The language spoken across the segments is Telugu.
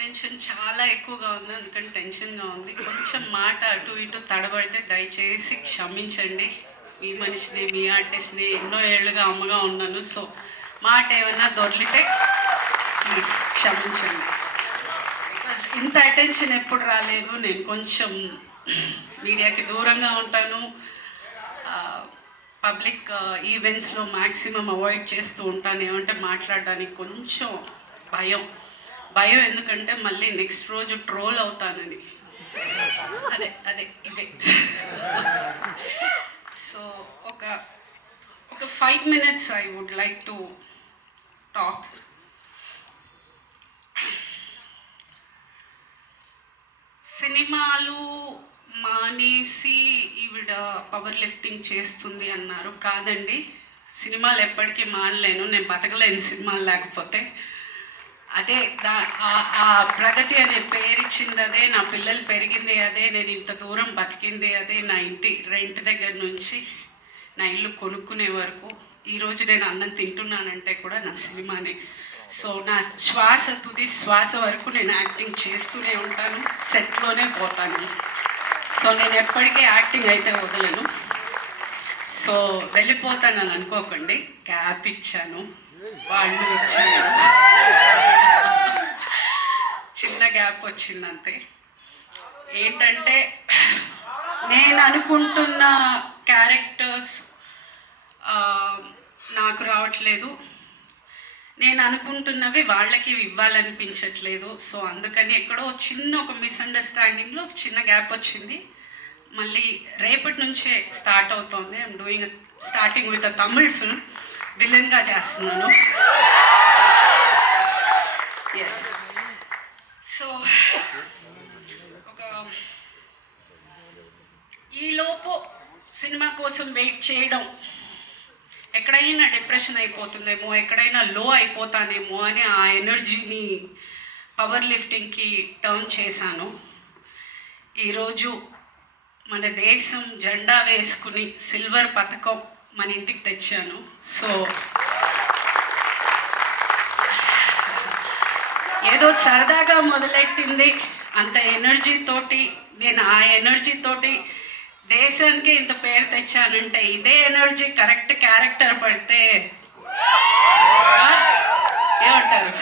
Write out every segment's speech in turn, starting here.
అటెన్షన్ చాలా ఎక్కువగా ఉంది, అందుకని టెన్షన్గా ఉంది. కొంచెం మాట అటు ఇటు తడబడితే దయచేసి క్షమించండి. మీ మనిషిని, మీ ఆర్టిస్ట్ని ఎన్నో ఏళ్ళుగా అమ్మగా ఉన్నాను. సో మాట ఏమన్నా దొరికితే ప్లీజ్ క్షమించండి. బికాజ్ ఇంత అటెన్షన్ ఎప్పుడు రాలేదు. నేను కొంచెం మీడియాకి దూరంగా ఉంటాను. పబ్లిక్ ఈవెంట్స్లో మ్యాక్సిమం అవాయిడ్ చేస్తూ ఉంటాను. ఏమంటే మాట్లాడడానికి కొంచెం భయం ఎందుకంటే మళ్ళీ నెక్స్ట్ రోజు ట్రోల్ అవుతానని. ఇదే సో ఒక 5 minutes I would like to talk. సినిమాలు మానేసి ఈవిడ పవర్ లిఫ్టింగ్ చేస్తుంది అన్నారు. కాదండి, సినిమాలు ఎప్పటికీ మానలేను, నేను బతకలేను సినిమాలు లేకపోతే. అదే ఆ ప్రగతి అనే పేరు ఇచ్చింది అదే, నా పిల్లలు పెరిగింది అదే, నేను ఇంత దూరం బతికింది అదే, నా ఇంటి రెంట్ దగ్గర నుంచి నా ఇల్లు కొనుక్కునే వరకు, ఈరోజు నేను అన్నం తింటున్నానంటే కూడా నా సినిమానే. సో నా తుది శ్వాస వరకు నేను యాక్టింగ్ చేస్తూనే ఉంటాను, సెట్లోనే పోతాను. సో నేను ఎప్పటికీ యాక్టింగ్ అయితే వదలను. సో వెళ్ళిపోతానని అనుకోకండి, గ్యాప్ ఇచ్చాను, వాళ్ళు ఇచ్చాను, చిన్న గ్యాప్ వచ్చిందంతే. ఏంటంటే నేను అనుకుంటున్న క్యారెక్టర్స్ నాకు రావట్లేదు, నేను అనుకుంటున్నవి వాళ్ళకి ఇవ్వాలనిపించట్లేదు. సో అందుకని ఎక్కడో చిన్న ఒక మిస్అండర్స్టాండింగ్లో చిన్న గ్యాప్ వచ్చింది. మళ్ళీ రేపటి నుంచే స్టార్ట్ అవుతోంది. I'm doing starting with a Tamil film, విలన్గా చేస్తున్నాను. ఎస్. సో ఈలోపు సినిమా కోసం వెయిట్ చేయడం, ఎక్కడైనా డిప్రెషన్ అయిపోతుందేమో, ఎక్కడైనా లో అయిపోతానేమో అని ఆ ఎనర్జీని పవర్ లిఫ్టింగ్కి టర్న్ చేశాను. ఈరోజు మన దేశం జెండా వేసుకుని సిల్వర్ పథకం మన ఇంటికి తెచ్చాను. సో ఏదో సరదాగా మొదలెట్టింది, అంత ఎనర్జీతోటి నేను ఆ ఎనర్జీతోటి దేశానికి ఇంత పేరు తెచ్చానంటే, ఇదే ఎనర్జీ కరెక్ట్ క్యారెక్టర్ పడితే ఏమంటారు?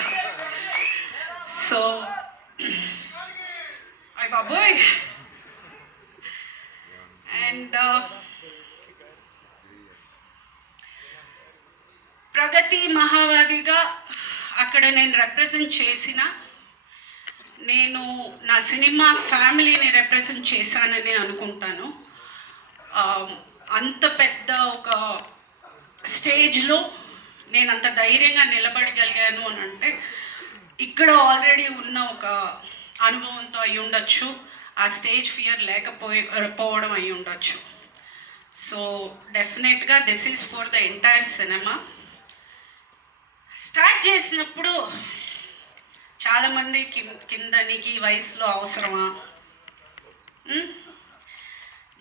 సో అయ్ బాబోయ్. అండ్ ప్రగతి మహావాదిగా అక్కడ నేను రిప్రజెంట్ చేసిన, నేను నా సినిమా ఫ్యామిలీని రిప్రజెంట్ చేశానని అనుకుంటాను. అంత పెద్ద ఒక స్టేజ్లో నేను అంత ధైర్యంగా నిలబడగలిగాను అని అంటే ఇక్కడ ఆల్రెడీ ఉన్న ఒక అనుభవంతో అయి ఉండొచ్చు, ఆ స్టేజ్ ఫియర్ లేకపోవడం అయి ఉండొచ్చు. సో డెఫినెట్గా this is for the entire cinema. Start చేసినప్పుడు చాలామంది కింద నీకు ఈ వయసులో అవసరమా,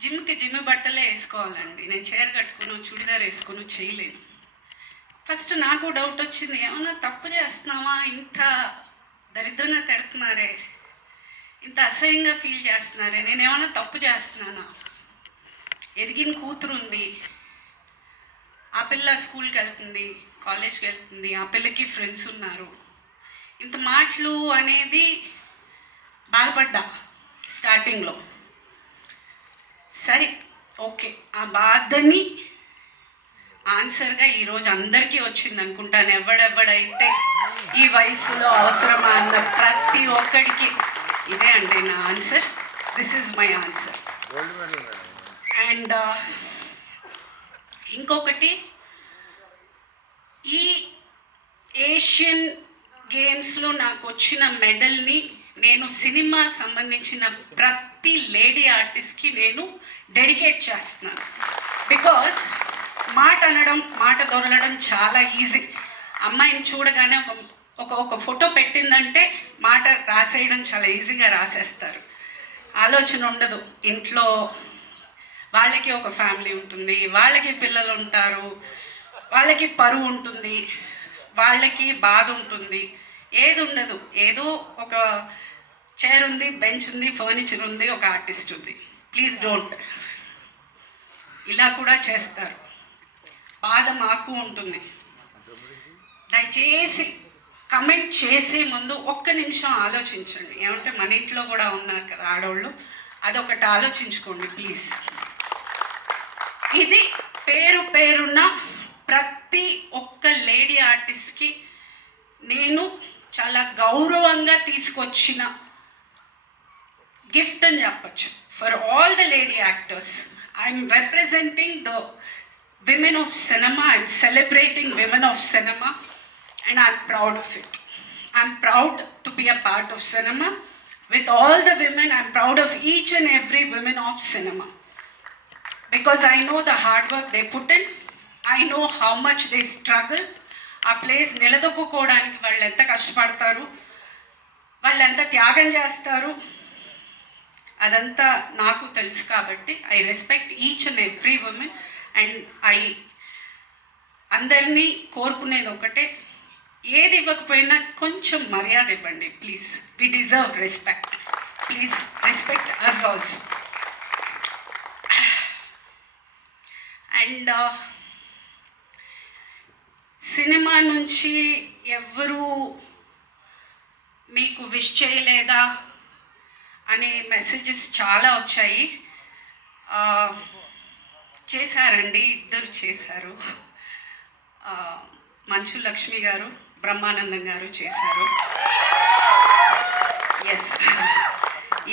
జిమ్ బట్టలే వేసుకోవాలండి, నేను చీర కట్టుకుని చుడిదార్ వేసుకుని చేయలేను. ఫస్ట్ నాకు డౌట్ వచ్చింది, ఏమన్నా తప్పు చేస్తున్నావా, ఇంత దరిద్రంగా తిడుతున్నారే, ఇంత అసహ్యంగా ఫీల్ చేస్తున్నారే, నేను ఏమన్నా తప్పు చేస్తున్నానా? ఎదిగిన కూతురు ఉంది, ఆ పిల్ల స్కూల్కి వెళ్తుంది, కాలేజ్కి వెళ్తుంది, ఆ పిల్లకి ఫ్రెండ్స్ ఉన్నారు, ఇంత మాటలు అనేది బాధపడ్డా స్టార్టింగ్లో. సరే ఓకే, ఆ బాధని ఆన్సర్గా ఈరోజు అందరికీ వచ్చింది అనుకుంటాను. ఎవడెవడైతే ఈ వయసులో అవసరమా అన్న ప్రతి ఒక్కడికి ఇదే అండి నా answer. This is my answer. And ఇంకొకటి, ఈ ఏషియన్ గేమ్స్లో నాకు వచ్చిన మెడల్ని నేను సినిమా సంబంధించిన ప్రతి లేడీ ఆర్టిస్ట్కి నేను డెడికేట్ చేస్తున్నాను. బికాస్ మాట అనడం, మాట దొరలడం చాలా ఈజీ. అమ్మాయిని చూడగానే ఒక ఫోటో పెట్టిందంటే మాట రాసేయడం చాలా ఈజీగా రాసేస్తారు, ఆలోచన ఉండదు. ఇంట్లో వాళ్ళకి ఒక ఫ్యామిలీ ఉంటుంది, వాళ్ళకి పిల్లలు ఉంటారు, వాళ్ళకి పరువు ఉంటుంది, వాళ్ళకి బాధ ఉంటుంది, ఏది ఉండదు. ఏదో ఒక చైర్ ఉంది, బెంచ్ ఉంది, ఫర్నిచర్ ఉంది, ఒక ఆర్టిస్ట్ ఉంది. Please don't. ఇలా కూడా చేస్తారు. బాధ మాకు ఉంటుంది. దయచేసి కమెంట్ చేసే ముందు ఒక్క నిమిషం ఆలోచించండి. ఏమంటే మన ఇంట్లో కూడా ఉన్నారు కదా ఆడవాళ్ళు, అదొకటి ఆలోచించుకోండి ప్లీజ్. ఇది పేరున్న ప్రతి ఒక్క లేడీ ఆర్టిస్ట్కి నేను చాలా గౌరవంగా తీసుకొచ్చిన గిఫ్ట్ అని చెప్పచ్చు. For all the lady actors, I'm representing the women of cinema, I'm celebrating women of cinema and I'm proud of it. I'm proud to be a part of cinema. With all the women, I'm proud of each and every woman of cinema. Because I know the hard work they put in. I know how much they struggle. ఆ ప్లేస్ నిలదొక్కుకోవడానికి వాళ్ళు ఎంత కష్టపడతారు, వాళ్ళు ఎంత త్యాగం చేస్తారు, అదంతా నాకు తెలుసు. కాబట్టి I respect each and every women. And అందరినీ కోరుకునేది ఒకటే, ఏది ఇవ్వకపోయినా కొంచెం మర్యాద ఇవ్వండి please. We deserve respect. Please respect us also. And సినిమా నుంచి ఎవరు మీకు విష్ చేయలేదా అనే మెసేజెస్ చాలా వచ్చాయి. చేశారండి, ఇద్దరు చేశారు. మంచు లక్ష్మి గారు, బ్రహ్మానందం గారు చేశారు. ఎస్,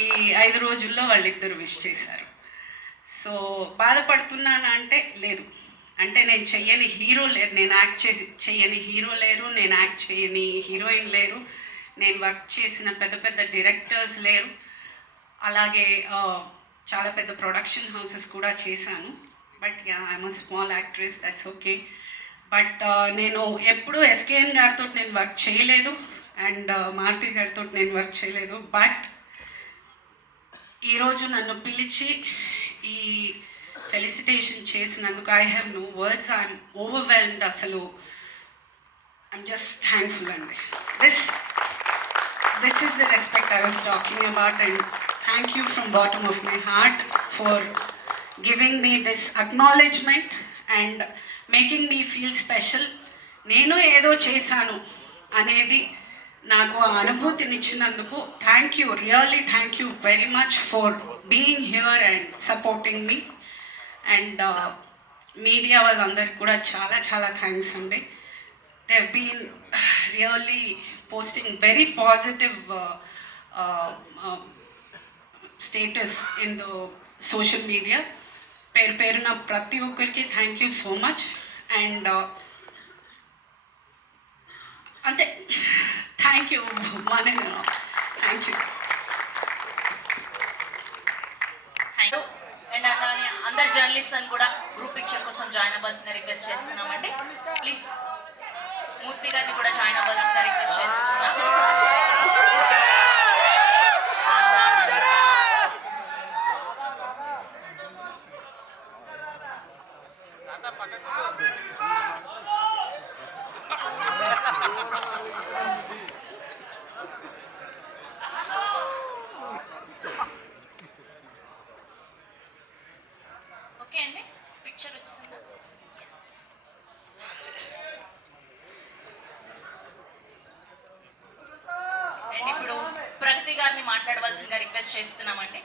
ఈ 5 రోజుల్లో వాళ్ళిద్దరు విష్ చేశారు. సో బాధపడుతున్నాను అంటే లేదు, అంటే నేను చెయ్యని హీరో లేరు, నేను యాక్ట్ చెయ్యని హీరో లేరు, నేను యాక్ట్ చేయని హీరోయిన్ లేరు, నేను వర్క్ చేసిన పెద్ద డైరెక్టర్స్ లేరు, అలాగే చాలా పెద్ద ప్రొడక్షన్ హౌసెస్ కూడా చేశాను. But yeah, I'm a small actress, that's okay. But నేను ఎప్పుడూ ఎస్కేఎన్ గారితో నేను వర్క్ చేయలేదు, అండ్ మారుతి గారితో నేను వర్క్ చేయలేదు. బట్ ఈరోజు నన్ను పిలిచి ఈ ఫెలిసిటేషన్ చేసినందుకు I have no words. I'm overwhelmed. అసలు ఐఎమ్ జస్ట్ థ్యాంక్ఫుల్ అండి. This is the respect I was talking about. And thank you from bottom of my heart for giving me this acknowledgement and making me feel special. నేను ఏదో చేశాను అనేది నాకు ఆ అనుభూతినిచ్చినందుకు thank you, really thank you very much for being here and supporting me. And media వాళ్ళందరికీ కూడా చాలా థ్యాంక్స్ అండి. They have been really posting very positive status in the social media. పేరున ప్రతి ఒక్కరికి thank you so much. And అంతే, thank you thank you. And అలానే అందరు జర్నలిస్ట్లను కూడా గ్రూప్ పిక్చర్ కోసం జాయిన్ అవ్వాల్సిందిగా రిక్వెస్ట్ చేస్తున్నామండి. ప్లీజ్ మూర్తి గారిని కూడా జాయిన్ అవ్వాల్సిందిగా రిక్వెస్ట్ చేస్తున్నాం. ఓకే అండి, పిక్చర్ వచ్చిందా? అండ్ ఇప్పుడు ప్రగతి గారిని మాట్లాడవలసిందిగా రిక్వెస్ట్ చేస్తున్నామండి.